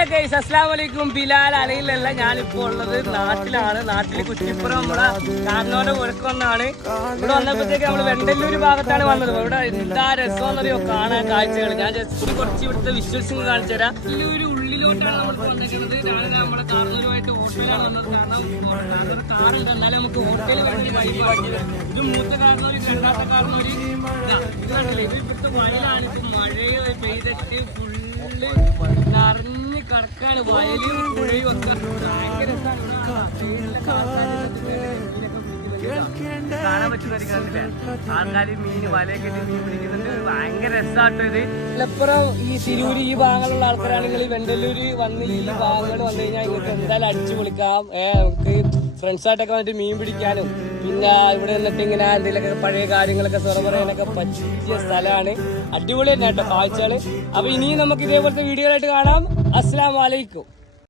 അസ്സലാമലൈക്കും. ബിലാൽ അലയിലല്ല, ഞാനിപ്പോ ഉള്ളത് നാട്ടിലാണ്. നാട്ടില് കുറ്റിപ്പുറം നമ്മളെ കാരണവരുടെ ഒഴുക്കൊന്നാണ്. ഇവിടെ വന്നപ്പോഴത്തേക്ക് നമ്മള് വെണ്ടല്ലൂര് ഭാഗത്താണ് വന്നത്. ഇവിടെ എന്താ രസമെന്നറിയോ കാണാൻ കാഴ്ചകൾ. ഞാൻ ജസ്റ്റ് കുറച്ച് ഇവിടുത്തെ വിഷ്വൽസ് കാണിച്ചു തരാം. ഒരു ഉള്ളിലോട്ടാണ് നമ്മൾ വന്നിരിക്കുന്നത്. ഞാൻ നമ്മുടെ കാരണവരുമായിട്ട് ഹോട്ടലിലാണ് വന്നത്. കാരണം കാറുണ്ട്, എന്നാലും നമുക്ക് ഹോട്ടലിൽ വണ്ടി വഴി ഇത് മൂത്ത കാരണവര്, രണ്ടാമത്തെ കാരണവര്. ഇത് ഇവിടുത്തെ വയലാണ്. ഇത് മഴയോ പെയ്തിട്ട് ഫുള്ള് നിറഞ്ഞ് കിടക്കാണ്. വയലും പുഴയും ഒക്കെ ഭയങ്കര കാണാൻ പറ്റുന്ന ആൾക്കാര് മീൻ വലയൊക്കെ മീൻ പിടിക്കുന്നുണ്ട്. ഭയങ്കര രസമാട്ടോ ഇത്. മലപ്പുറം ഈ തിരൂര് ഈ ഭാഗങ്ങളുള്ള ആൾക്കാരാണെങ്കിൽ വെണ്ടല്ലൂര് വന്ന് ഈ ഭാഗങ്ങൾ വന്നു കഴിഞ്ഞാൽ ഇങ്ങോട്ട് എന്തായാലും അടിച്ചു പൊളിക്കാം. നമുക്ക് ഫ്രണ്ട്സായിട്ടൊക്കെ വന്നിട്ട് മീൻ പിടിക്കാനും പിന്നെ ഇവിടെ നിന്നിട്ട് ഇങ്ങനെ എന്തെങ്കിലുമൊക്കെ പഴയ കാര്യങ്ങളൊക്കെ സെറ പറയാനൊക്കെ പറ്റിയ സ്ഥലമാണ്. അടിപൊളി തന്നെ കേട്ടോ കാഴ്ചകള്. അപ്പൊ ഇനിയും നമുക്ക് ഇതേപോലത്തെ വീഡിയോ ആയിട്ട് കാണാം. അസ്സലാമു അലൈക്കും.